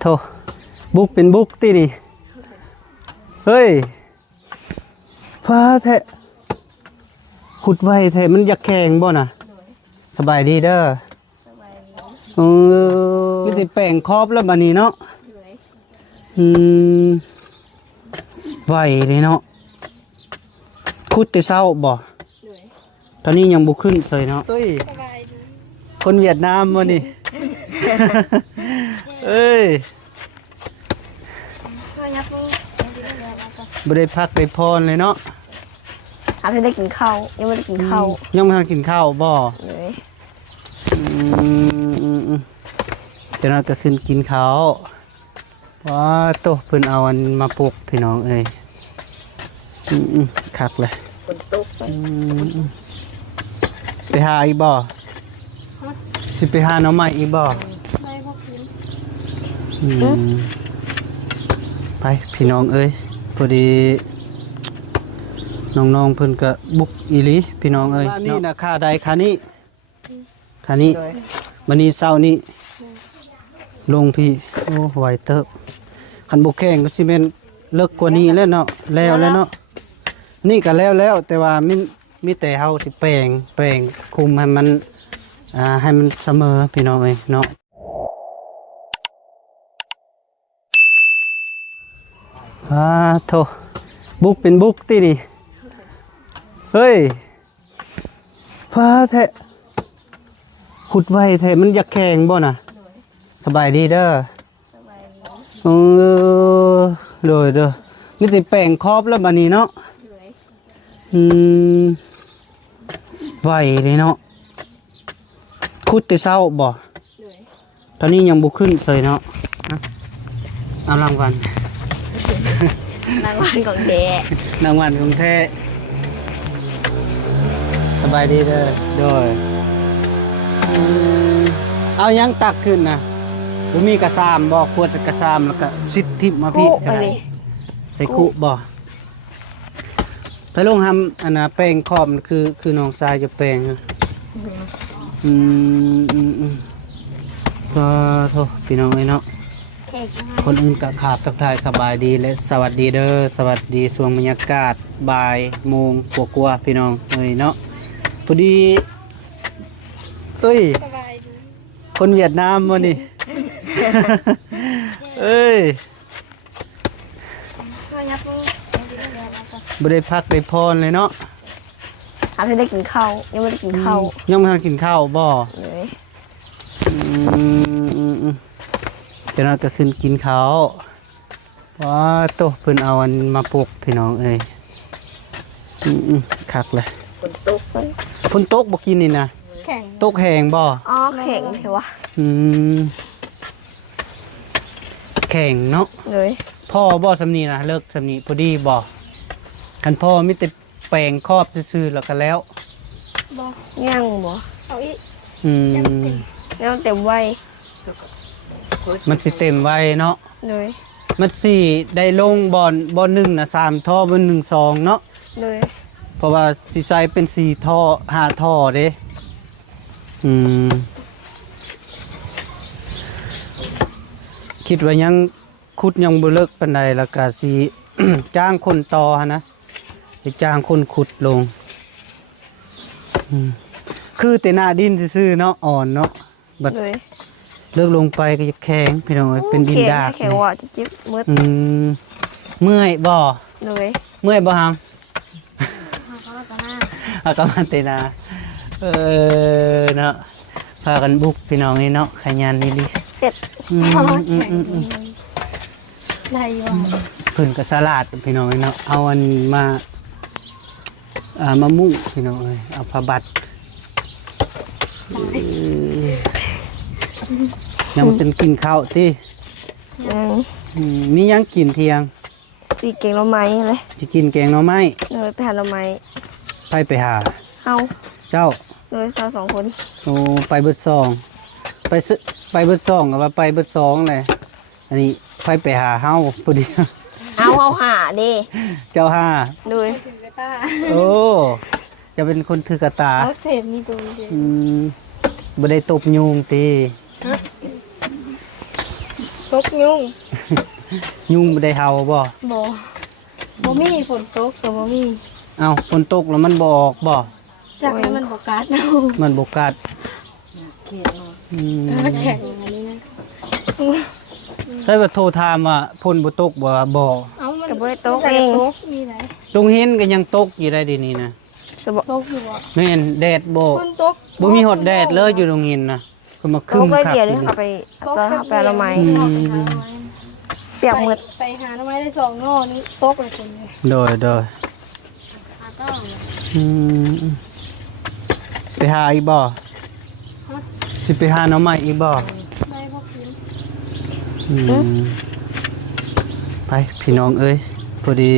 โถบุกเป็นบุกตีนี่เฮ้ยพาแทะขุดไว้แทะมันอยากแข่งบ่น่ะสบายดีเด้อไม่ได้แป้งครอบแล้วบัดนี้เนาะไหวเลยเนาะขุดแต่เช้าบ่ตอนนี้ยังบุกขึ้นเลยเนาะเอ้ยคนเวียดนามวะนี่ เอ้ยไม่ได้พักได้พรเลยเนาะไม่ได้กินข้าวยังไม่ได้กินข้าวยังไม่ทันกินข้าวบ่เดี๋ยวเราจะขึ้นกินข้าวว้าโตเพิ่นเอาอันมาปลูกพี่น้องเอ้ยคักเลยไปหาอีกบ่สิไปหาหน่อไม้อีกบ่ไปพี่น้องเอ้ยพอดีน้องๆเพิ่นก็บุกอีหลีพี่น้องเอ้ยนี่นะค่าใดค่านี้วันนี้เช้านี้ลงพี่โอ้ไหวเติบคันบุกแข่งก็สิแม่นเลิกกว่านี้แล้วเนาะแล้วเนาะนี่ก็แล้วแต่ว่ามีแต่เฮาสิแปลงคุมให้มันเสมอพี่น้องเอ้ยเนาะโถบุกเป็นบุกตีนี่เฮ้ยพาแทะขุดไว้แทะมันอยากแข่งบ่น่ะสบายดีเด้อเด้อมีแต่แป้งครอบแล้วบัดนี้เนาะไหวเลยเนาะขุดแต่เช้าบ่ตอนนี้ยังบุกขึ้นเลยเนาะเอารางวัลของแท้รางวัลของแท้สบายดีเด้อโดยเอายังตักขึ้นนะผมมีกระซามบ่ขวดกระซามแล้วก็ซิดทิพมาพี่ใส่คุบ่ไปลงทำอันน่ะแป้งขอบคือน้องทรายจะแป้งก็โทษพี่น้องเนาะคนอื่นก็ขาบทักทายสบายดีและสวัสดีเด้อสวัสดีช่วงบรรยากาศบ่ายโมงกว่าพี่น้องเนาะพอดีคนเวียดนามวะนี่ เอ้ยไม่ได้พักได้พรเลยเนาะไม่ได้กินข้าวยังไม่ได้กินข้าวยังไม่ทันกินข้าวบ่เดี๋ยวเราจะขึ้นกินข้าวว้าโตเพิ่นเอาอันมาปลูกพี่น้องเอ้ยคักเลยฝนตกบ่กินนี่นะตกแห้งบ่แข็งเหรอวะแข็งเนาะพ่อบ่สำนีนะเลิกสำนีพอดีบ่กันพ่อมิแต่แปลงครอบซื่อๆแล้วก็แล้วบ่ย่างบ่เอาอีแล้วเต็มไว้มันสิเต็มไว้เนาะมันสี่ได้ลงบอลหนึ่งนะ3 ท่อบอล1 2เนาะเพราะว่าสิใส่เป็น4 ท่อ5 ท่อเด้คิดว่ายังขุดยังบ่เลิกปานใดแล้วก็สิ จ้างคนต่อนะไปจ้างคนขุดลงคือแต่หน้าดินซื่อๆเนาะอ่อนเนาะบัดเลิกลงไปก็จะแข็งพี่น้องเป็นดินดากแข็งว่าจะเจ็บมืดเมื่อยบ่เมื่อยบ่ฮามเอากำลังเตนาเนาะพากันบุกพี่น้องนี่เนาะขยันนี่ดิเจ็บได้บ่เพิ่นก็สลัดพี่น้องนี่เนาะเอาอันมามุ่งพี่น้องเอ้ยเอาผ้าบัดยังเป็นกินข้าวติมียังกินเที่ยงสิแกงหน่อไม้เลยจะกินแกงหน่อไม้ไปหาหน่อไม้ไปหาเจ้าเรา2 คนโอ้ไปเบิด2ไปเบิด2กับว่าไปเบิด2เลยอันนี้ไปหาเฮาพอดีเอาหาดิเจ้าหาดูโอ้จะเป็นคนถือกระตาเสพมีตัวบ่ได้ตบยุงตี ตกยุ่ง ยุงบ่ได้เห่าบ่ บ่มีฝนตกแต่บ่มี เอ้าฝนตกแล้วมันบ่ออกบ่ จากนั้นมันบ่กัดเอา มันบ่กัดอืม แข็งอันนี้นะ ถ้าว่าโทรถามว่าฝนบ่ตกบ่บ่ เอามันก็บ่ได้ตกเองมีไหน ลงเห็นก็ยังตกอยู่ได้เดี๋ยวนี้นะ ตกอยู่บ่ แม่นแดดบ่ ฝนตก บ่มีฮอดแดดเลยอยู่โรงเรียนนะคือมาครึ เขา ม ก็ คัก เดี๋ยว อ นี้ ยู่ เขาไปตอนเขาไปละไม้ เปียกหมด ไปหาหน่อไม้ได้2นอนี่ตกเลยคนเลย โดยอืมไปหาอีกบ่สิไปหาหน่อไม้อีกบ่ ได้พวกกิน อืมไปพี่น้องเอ้ยพอดี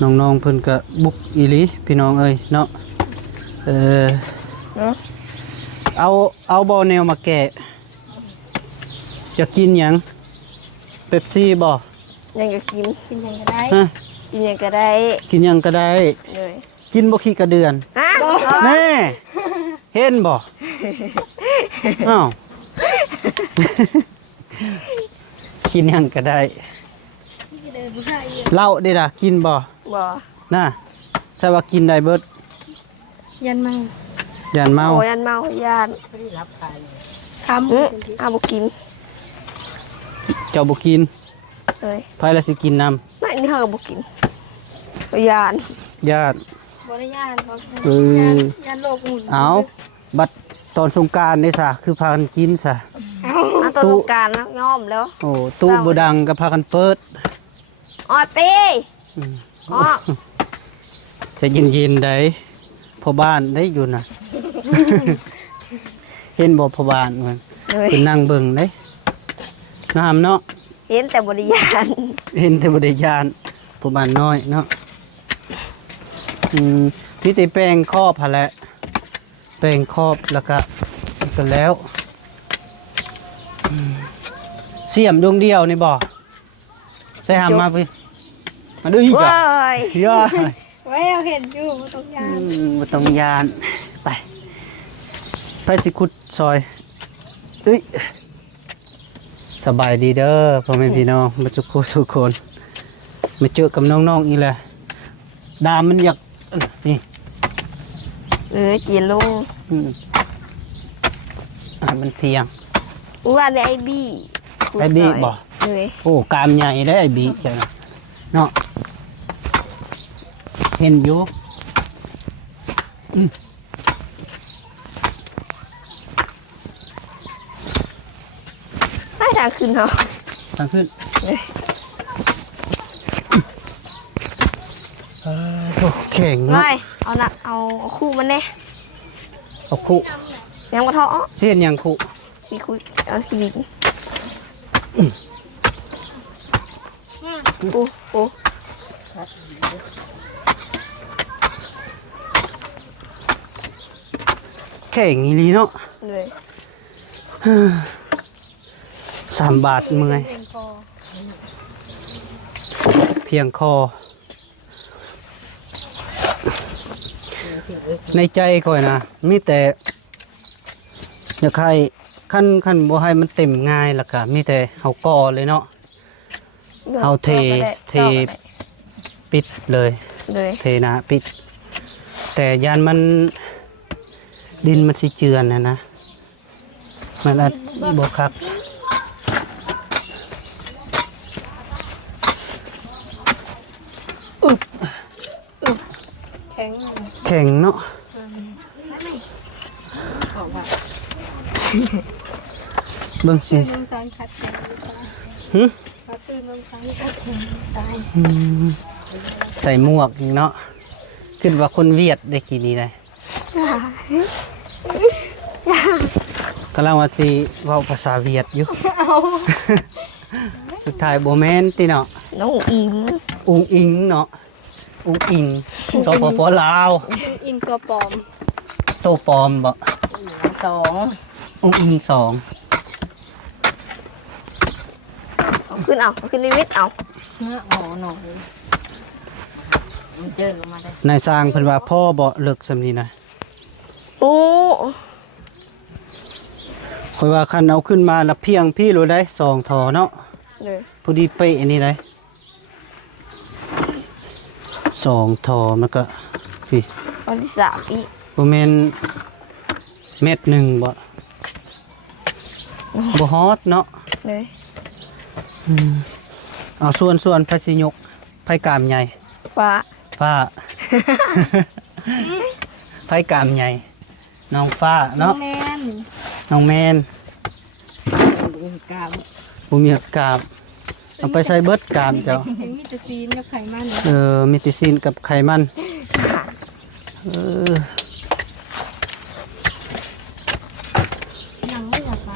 น้องๆเพิ่นก็บุกอีหลีพี่น้องเอ้ยเนาะเนาะเอาบ่แนวมาแกะจะกินหยังเป๊ปซี่บ่ ยังจะกิน กินหยังก็ได้ ฮะ กินยังก็ได้ กินหยังก็ได้ เลย กินบ่ขี้กระเดือน ฮะ แน่เห็นบ่อ้าว กินหยังก็ได้ เดินมาเยอะ เหล้าได้ล่ะกินบ่ บ่ น่ะใช่ว่ากินได้เบิด ยันมัง ย่านเมา โอ้ยันเมายาน คำ เอาบุกิน เจ้าบ่กิน เลย ไผละสิกินนำ ไม่นี่เขาก็บุกินยาน ญาติ บริยานเขา เออ ยันโลกหมุน เอาบัดตอนสงกรานต์นี่ซะคือพากันกินซะ เอา เอาตัวต้องการแล้วย่อมแล้ว โอ้ตู้บ่ดังก็พากันเปิด อ๋อตี อืม อ๋อ จะเย็นๆได้พ่อบ้านได้อยู่น่ะ เห็นบ่พ่อบ้านมัน เลย คือนั่งเบิ่งได้น้ำเนาะ เห็นแต่บริยาน เห็นแต่บริยานผู้บ้านน้อยเนาะพี่ติแปลงครอบหะแหละแปลงครอบแล้วก็แล้วเสียมดวงเดียวนี่บ่ใส่หามมาพี่มาดูอีก ว้ อ่ะ าย ย่า ไว้เอาเห็นอยู่บ่ต้องยาน บ่ต้องยานไปสิขุดซอยเอ้ยสบายดีเด้อพ่อแม่พี่น้องมาสุขสุขคนมาเจอกับน้องๆอีกแล้วดามมันอยากนี่ เลยจีนลุง มันเพียง ว่าในไอบี้ ไอ้บี้บ่ เลย โอ้กามใหญ่ได้ไอ้บีจ้ะเนาะเห็นอยู่ ให้ทางขึ้นเขา ทางขึ้น เลย โอ้แข็งเนาะ ไม่เอานะเอาคู่มันแน่ เอาคุ ยังกระเทาะ เสียนยังคุ สีคุยเอาสีบินโอ้ แข็งอีหลีเนาะ เลย 3 บาทเมื่อย เองคอ เพียงคอ ในใจก่อยนะมีแต่อยากให้ขั้นบ่ให้มันเต็มง่ายแล้วก็มีแต่เฮาก่อเลยเนาะ เอาเท ปิดเลย เลย เทนะปิด แต่ยานมันดินมันสิเจือนนะมันอาจบ่คัก แข็ง แข็งเนาะเบิ่งสิ น้ำสารขัดแข็งตาย หึ ขัดตื่นน้ำสารขัดแข็งตาย ใส่หมวกอีกเนาะขึ้นว่าคนเวียดได้กี่นี้ได้กำลังว่าสิเว้าภาษาเวียดอยู่ สุดท้ายบ่แม่นติเนาะ น้องอิม อุงอิงเนาะอุงอิงสปปลาว อิงตัวปลอม โตปลอมบ่ 2 อุงอิง2 เอาขึ้นเอาขึ้นลิมิตเอา นายสร้างเพิ่นว่าพ่อบ่เลิกสำนี้นะ โอ้ คอยว่าคันเอาขึ้นมาแล้วเพียงพี่รู้ได้2 ถอเนาะ เลย พอดีเป๊ะอันนี้เลย2 ถอมันก็พี่ วันที่3อีก บ่แม่นเม็ดหนึ่งบ่บ่ฮอดเนาะ เลย เอาส่วนพระสิยกไผกามใหญ่ ฟ้า ฟ้า ไผกามใหญ่น้องฟ้าเนาะ แมน น้องแมน กาม บ่มีกามเอาไปใส่เบิดกามเจ้า เห็นมีแต่ซีนกับไขมัน มีติซินกับไขมันเออ ยังไม่อยากไป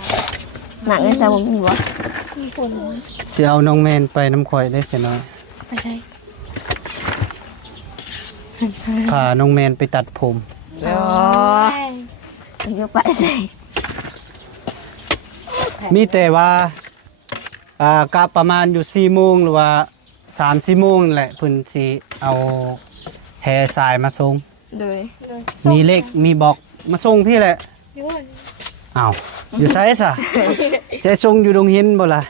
หนังในสมองมีบ่ มีคน สิเอาน้องแมนไปน้ำข่อยได้แค่น้อย ไปใช่ พาน้องแมนไปตัดผม อ๋อถึงจะไปใส่ มีแต่ว่ากะประมาณอยู่4 โมงหรือว่า3-4 โมงนั่นแหละเพิ่นสิเอาแห่ทรายมาส่ง เลย มีเลขมีบอกมาส่งพี่แหละ พี่อ้วน อ้าวอยู่ไสซะ จะส่งอยู่ดงหินบ่ล่ะ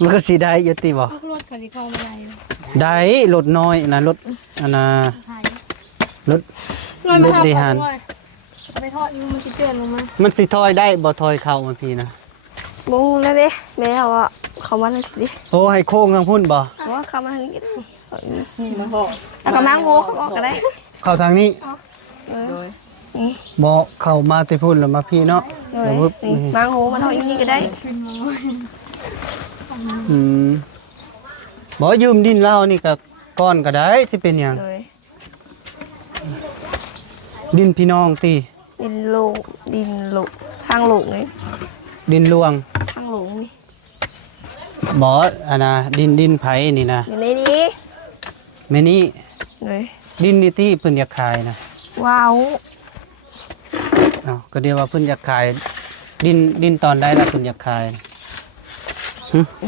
มันก็สิได้อยู่ติบ่ พวกรถคันที่เข้ามาได้ ได้รถน้อยนะรถอันน่ะ ถ่าย รถ ลอยมา รถ ทำ ดี ขอ หั ง น ด้วยไปทอดมันจะเจือนลงมา มันสิถอยได้บ่ถอยเข้ามันพี่นะ มงแล้วเด้แม่เอาเขามาเลยดิ โอ้ให้โค้งทางพุ่นบ่ ว่าเขามาทางนี้ก็ได้ มาหอ แล้วก็นั่งโง่เขาบอกก็ได้ เข้าทางนี้ เลย บ่เข้ามาแต่พุ่นแล้วมาพี่เนาะ เล เดี๋ย ยว ปึ๊บ นั่งโง่มาเท่านี้ก็ได้ อืมบ่ยืมดินเรานี่ก็ก้อนก็ได้สิเป็นหยัง เลย ดินพี่น้องติ ดินลูกดินลูกทางลูกนี่ ดินหลวง ทางลูกนี่ บ่อันน่ะดินไผนี่นะ อยู่ในนี้ แม่นี่ เลย ดินนี่ที่เพิ่นอยากขายนะ ว้าว อ้าวก็เดียวว่าเพิ่นอยากขาย ดินตอนใดล่ะเพิ่นอยากขาย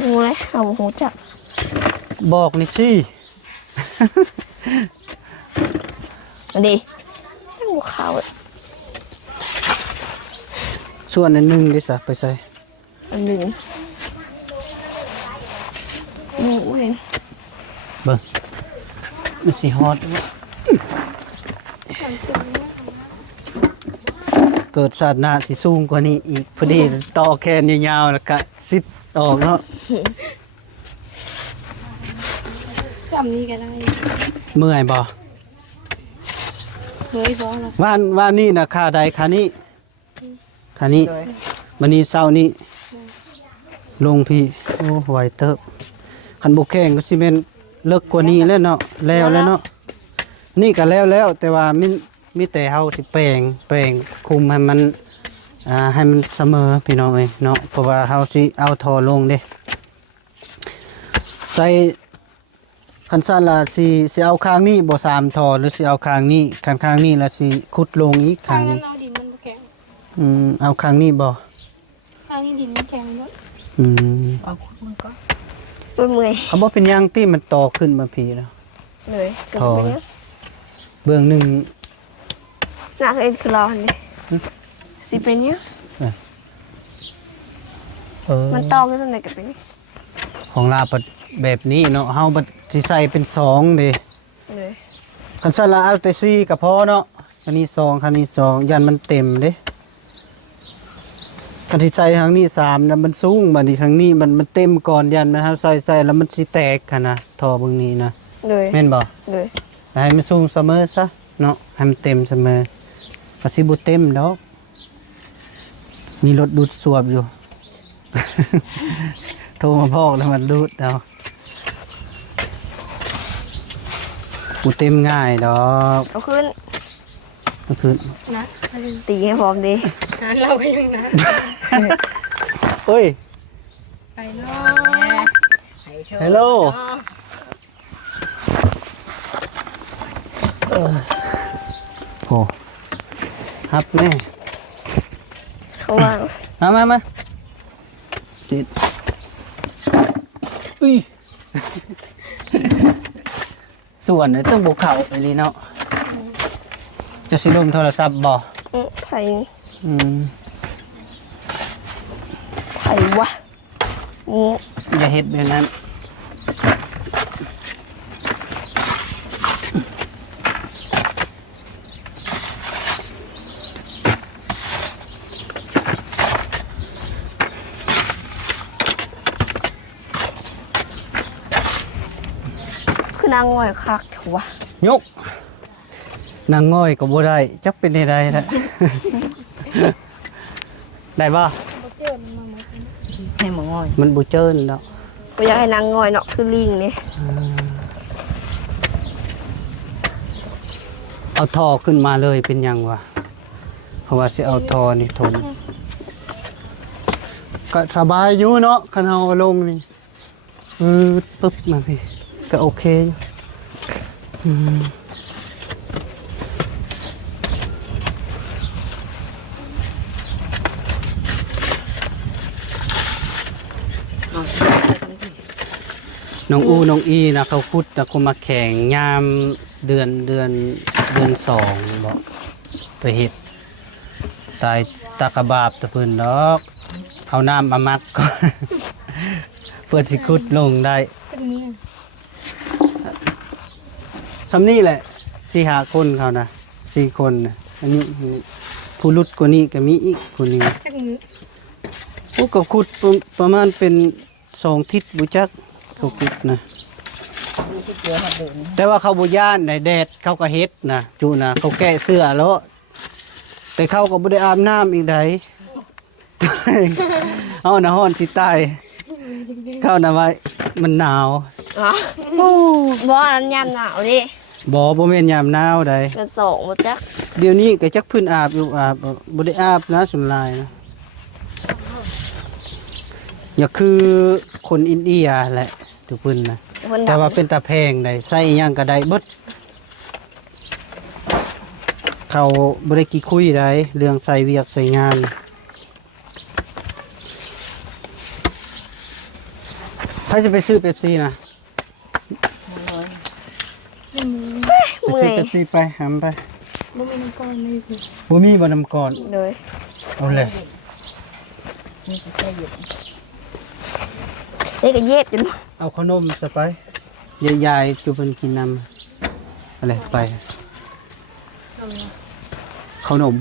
งูเลยเอาหูจับ บอกนี่สิ ดีนั่งบุเขาว ส่วนอันหนึงดิซะไปใส่ อันหนึ่งหนูเห็น เบิ่งมันสิฮอดเกิดชาติหน้าสิสูงกว่านี้อีกพอดีต่อแขนยาวๆแล้วก็ซิดออกเนาะ จำนี้ก็ได้ เมื่อยบ่ เฮ้ยบอสเรา ว่านนี่นะค่าใดค่านี้ค่านี้วันนี้เช้านี้ลงพี่โอ้ไหวเติบคันบ่แข็งก็สิแม่นเลิกกว่านี้แล้วเนาะแล้วเนาะนี่ก็แล้วแต่ว่ามีแต่เฮาสิแปลงคุมให้มันให้มันเสมอพี่น้องเอ้ยเนาะเพราะว่าเฮาสิเอาท่อลงเด้ใส่คันซั่นล่ะสิเอาข้างนี้บ่3 ท่อหรือสิเอาข้างนี้ข้างนี้แล้วสิขุดลงอีก ข้า ข้าง ง นั้ นี้ นเอาดินมันแข็ง เอาข้างนี้บ่ ข้างนี้ดินมันแข็งเยอะ อืม อุ้ยเมื่อย เขาบ่เป็นหยังที่มันต่อขึ้นมาพี่แล้ว เลยเกิด ท่อ ไปเนี้ย เบื้องหนึง หนักเองคือรอหันดิสิเป็นเนี้ย มันตอขึ้นตรงไหนกันไปนี่ ของลาบแบบนี้เนาะเฮาบัดสิใส่เป็น2เด้ เลย คันซั่นล่ะเอาแต่4ก็พอเนาะคันนี้2คันนี้2ยันมันเต็มเด้คันที่ใส่ทางนี้3นะมันสูงบัดนี้ทางนี้มันเต็มก่อนยันมันเฮาใส่แล้วมันสิแตกคั่นนะท่อเบิ่งนี้นะ เลย แม่นบ่ เลย ให้มันสูงเสมอซะเนาะให้มันเต็มเสมอก็สิบ่เต็มดอกมีรถดูดสวบอยู่ โทรมาบอกแล้วมันดูดเอาบ่เต็มง่ายดอก เอาขึ้น ก็คือ นะอะไร ตีให้พร้อมดี นั้นเราก็ยังนั้น เฮ้ย ไปเนาะ ฮัลโหลโหฮับแม่ เขาวาง มาจิตอุ้ย ส่วนเนี่ยต้องบุกเขาไปเลยเนาะจะสิลมโทรศัพท์บ่ ไผ่ อืม ไอ้วะงู อย่าเฮ็ดแบบนั้นคือนางง่อยคักเถอะวะ ยกนางง่อยก็บ่ได้จักเป็นได้ๆนะได้บ่ ให้หมองอย มันบ่เจินดอก ก็อยากให้นางง่อยเนาะคือลิงนี่ เอาท่อขึ้นมาเลยเป็นหยังวะเพราะว่าสิเอาท่อนี่ถมก็สบายอยู่เนาะคันเอาลงนี่ปึ๊บมาพี่ก็โอเคอยู่อืมน้องอูน้องอีนะเขาคุดนะเขามาแข่งยามเดือนสองบอกไปเห็ดตายตากระบาบตะพื้นดอกเอาน้ำมามัดก่อน เพื่อสิคุดลงได้สำนี่แหละ4-5 คนเขานะ4 คนนะอันนี้ผู้รุดกว่านี้ก็มีอีกคนหนึงผู้กับคุดประมาณเป็น2 ทิศบุจักเขาคุดนะแต่ว่าเขาบุย่านในแดดเขาก็เฮ็ดนะจูนะเขาแกะเสื้อแล้วแต่เขาก็บ่ได้อาบน้ำอีกใด เอานะฮ้อนสิตายเข้านะไว้มันหนาว อ๋อบ่อันนั้นยามหนาวดิ บ่แม่นยามหนาวใด เป็นสองบ่จัก เดี๋ยวนี้ก็จักเพิ่นอาบอยู่อาบบ่ได้อาบนะสุนลายนะอย่าคือคนอินเดียแหละทุกเพิ่นนะ เพิ่น แต่ว่าเป็นตาแพงได้ใส่อิหยังก็ได้เบิดเขาบ่ได้กี่คุยได้เรื่องใส่เวียกใส่งานใครจะไปซื้อเป๊ปซี่นะไป เมื่อ ซื้อย เป๊ปซี่ไปหามไป บ่มีน้ำก้อนเลยสิ บ่มีบ่น้ำก่อน เลย เอาเลย นี่ก็เย็บอยู่เนาะ เอาขนมซะไปยายๆจุเพิ่นกินน้ำอะไรไปขนม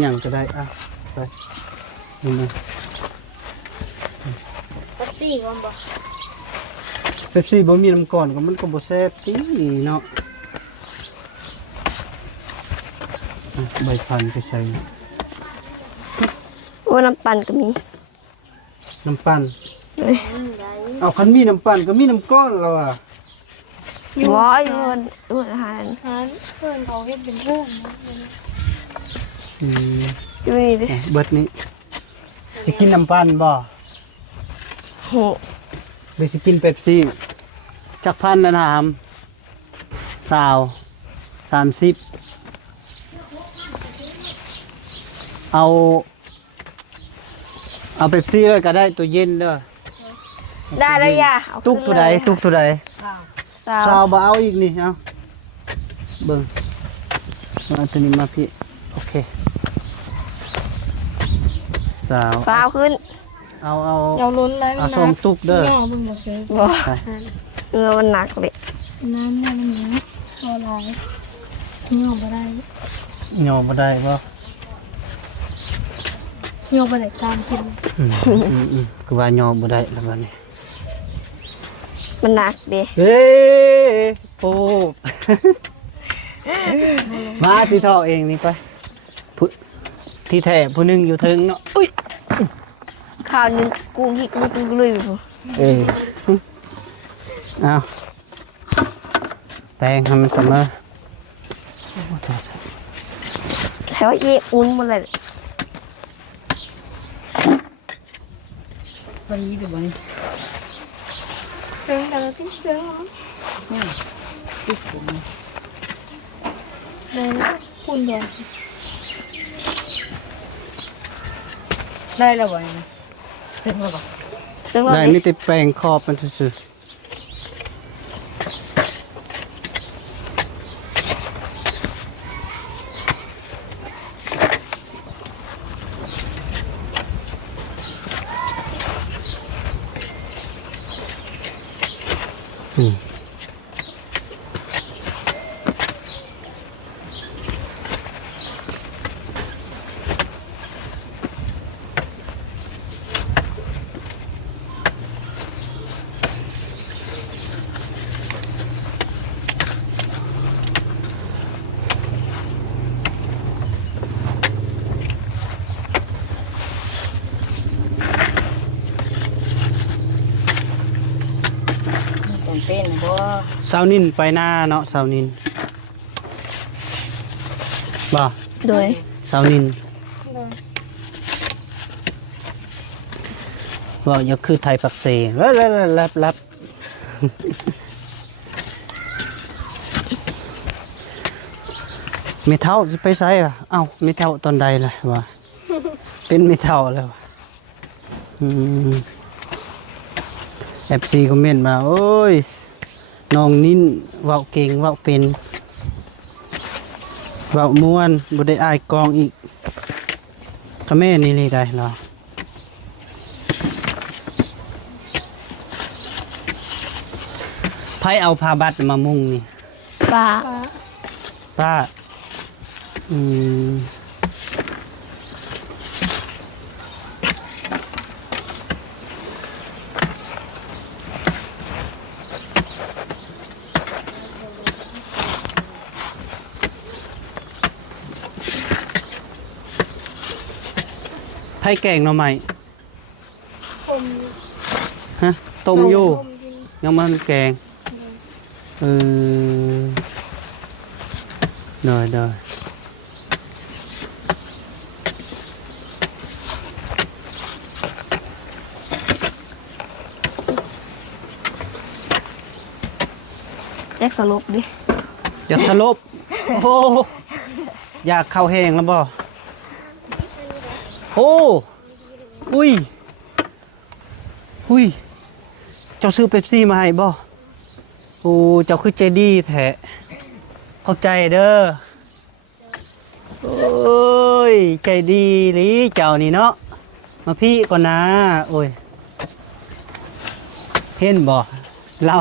หยังก็ได้อ่ะไปนี่มา ตัดซี่ก่อนบ่ เป๊ปซี่บ่มีน้ำก่อนก็มันก็บ่แซ่บติเนาะอ่ะใบพันธุ์ไปใส่ โอ้น้ำปั่นก็มี น้ำปั่น เลย เอาคันมีน้ำปั่นก็มีน้ำก้อนแล้วอ่ะ บ่อยู่บนอาหาร หาเพื่อนเขาเฮ็ดเป็นเรื่องนะ อืม อยู่นี่ดิ อ่ะเบิดนี้สิกินน้ำปั่นบ่ โห หรือสิกินเป๊ปซี่จักพันนะถาม30เอาเป๊ปซี่เลยก็ได้ตัวเย็นเด้อ ได้แล้วย่าเอา ตุกตัวใดตุกตัวใด สาว สาวบ่เอาอีกนี่เอาเบิ่งเอาตัวนี้มาพี่โอเคสาว ฟ้าวขึ้น เอา เอาล้นเลย เอาส่งตุกเด้อ ย่อเบิ่งบ่เซ่ บ่ ไป เนื้อมันหนักเลย น้ำเนี่ยมันหนาบ่หลายย่อบ่ได้ ยอมบ่ได้บ่ ย่อบ่ได้ตามกิน คือว่ายอมบ่ได้แล้วบัดนี้ มันหนักดิ เฮ้โอ้ มาสิท่อเองนี่ไปผู้ที่แท้ผู้หนึงอยู่ถึงเนาะอุ้ย ข้าวนึงกุ้งฮิกลุยไปพุ่น เอาแปลงให้มันเสมอ แถวเยอุ่นหมดเลย วันนี้เดี๋ยววันนี้เซิงกันแล้วที่เซิงเนี่ยติดผมได้แล้วคุณเดียวได้แล้ววันนี้เซิงแล้วบ่ ซึ่งว่า ได้มีแต่แปลงขอบมันซื่อ อืมจำเป็นบ่ สาวนินไปหน้าเนาะสาวนินบ่ โดย สาวนินว่าอย่าคือไทยปักเสรับไม่เท่าสิไปไสอ่ะเอ้าไม่เท่าตอนใดล่ะว่า เป็นไม่เท่าแล้วFC คอมเมนต์มาโอ้ยน้องนิ้นเว้าเก่งเว้าเป็นเว้าม่วนบ่ได้อายกองอีกก็แม่นี่เลยได้เหรอไผเอาผ้าบัดมามุงนี่ ป้า ป้าอืมไผแกงหน่อไม้ฮะต้มอยู่ยังมันแกงเด้อแจ็คสรุปดิ อยากสลบโอ้อยากเข้าแห้งแล้วบ่โอ้อุ้ยเจ้าซื้อเป๊ปซี่มาให้บ่โอ้เจ้าคือใจดีแท้ขอบใจเด้อโอ้ยใจดีหลีเจ้านี่เนาะมาพี่ก่อนนะโอ้ยเห็นบ่เรา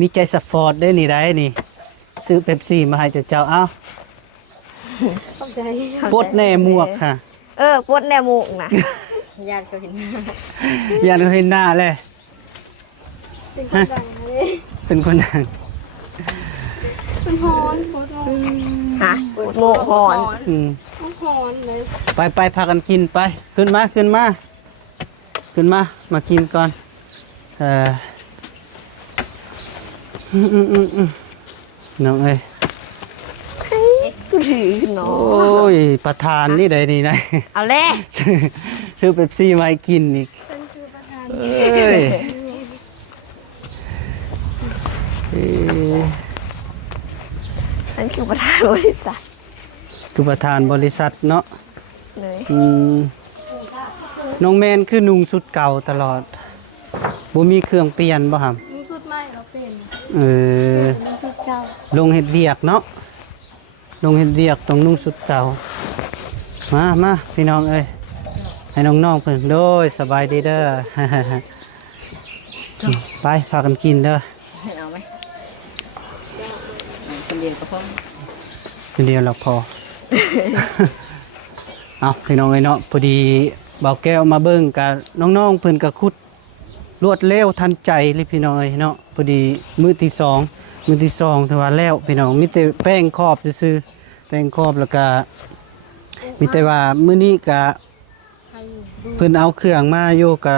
มีใจสปอร์ตได้นี่ได้นี่ซื้อเป๊ปซี่มาให้เจ้าเอ้า เข้าใจ ปลดแน่หมวกค่ะ ปวดแนวมุกนะ อยากจะเห็น อย่าเห็นหน้าเลย เป็นคนดังเลย เป็นคนดัง เป็นฮอนโคตรฮอน ฮะโมกหอน อืม ฮอนเลย ไปพากันกินไปขึ้นมามากินก่อนน้องเอ้ย กูถือเนาะ โอ้ยประธานนี่ได้นี่นะ เอาแล่ ซื้อเป๊ปซี่มาให้กินอีก เป็นคือประธาน เอ้ยเอ้ย นั่นคือประธานบริษัท คือประธานบริษัทเนาะ เลย น้องแมนคือนุ่งชุดเก่าตลอดบ่มีเครื่องเปลี่ยนบ่ครับ มีสุดใหม่เราเป็น เออ มีสุดเก่า ลงเฮ็ดเวียกเนาะลงเฮ็ดเวียกต้องนุ่งชุดเก่ามาพี่น้องเอ้ยให้น้องๆเพิ่นโดยสบายดีเด้อ ไปพากันกินเด้อ เอาไหมคนเดียวก็พอ คนเดียวเราพอ เอาพี่น้องเอ้ยเนาะพอดีเบาแก้วมาเบิ่งกับน้องๆเพิ่นก็คุดรวดเร็วทันใจเลยพี่น้องเอ้ยเนาะพอดีมื้อที่สองถือว่าแล้วพี่น้องมีแต่แป้งครอบซื่อๆแป้งครอบแล้วก็มีแต่ว่ามื้อนี้ก็เพิ่นเอาเครื่องมาอยู่ก็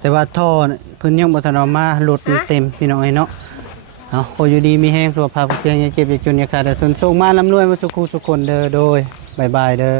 แต่ว่าท่อน่ะเพิ่นยังบ่ทันเอามารถมันเต็มพี่น้องเอ้ยเนาะเอาขออยู่ดีมีแฮงสุขภาพแข็งแรงอย่าเจ็บอย่าจนอย่าขาดแต่ส่งมาร่ำรวยมาสุขสุขคนเด้อโดยบ๊ายบายเด้อ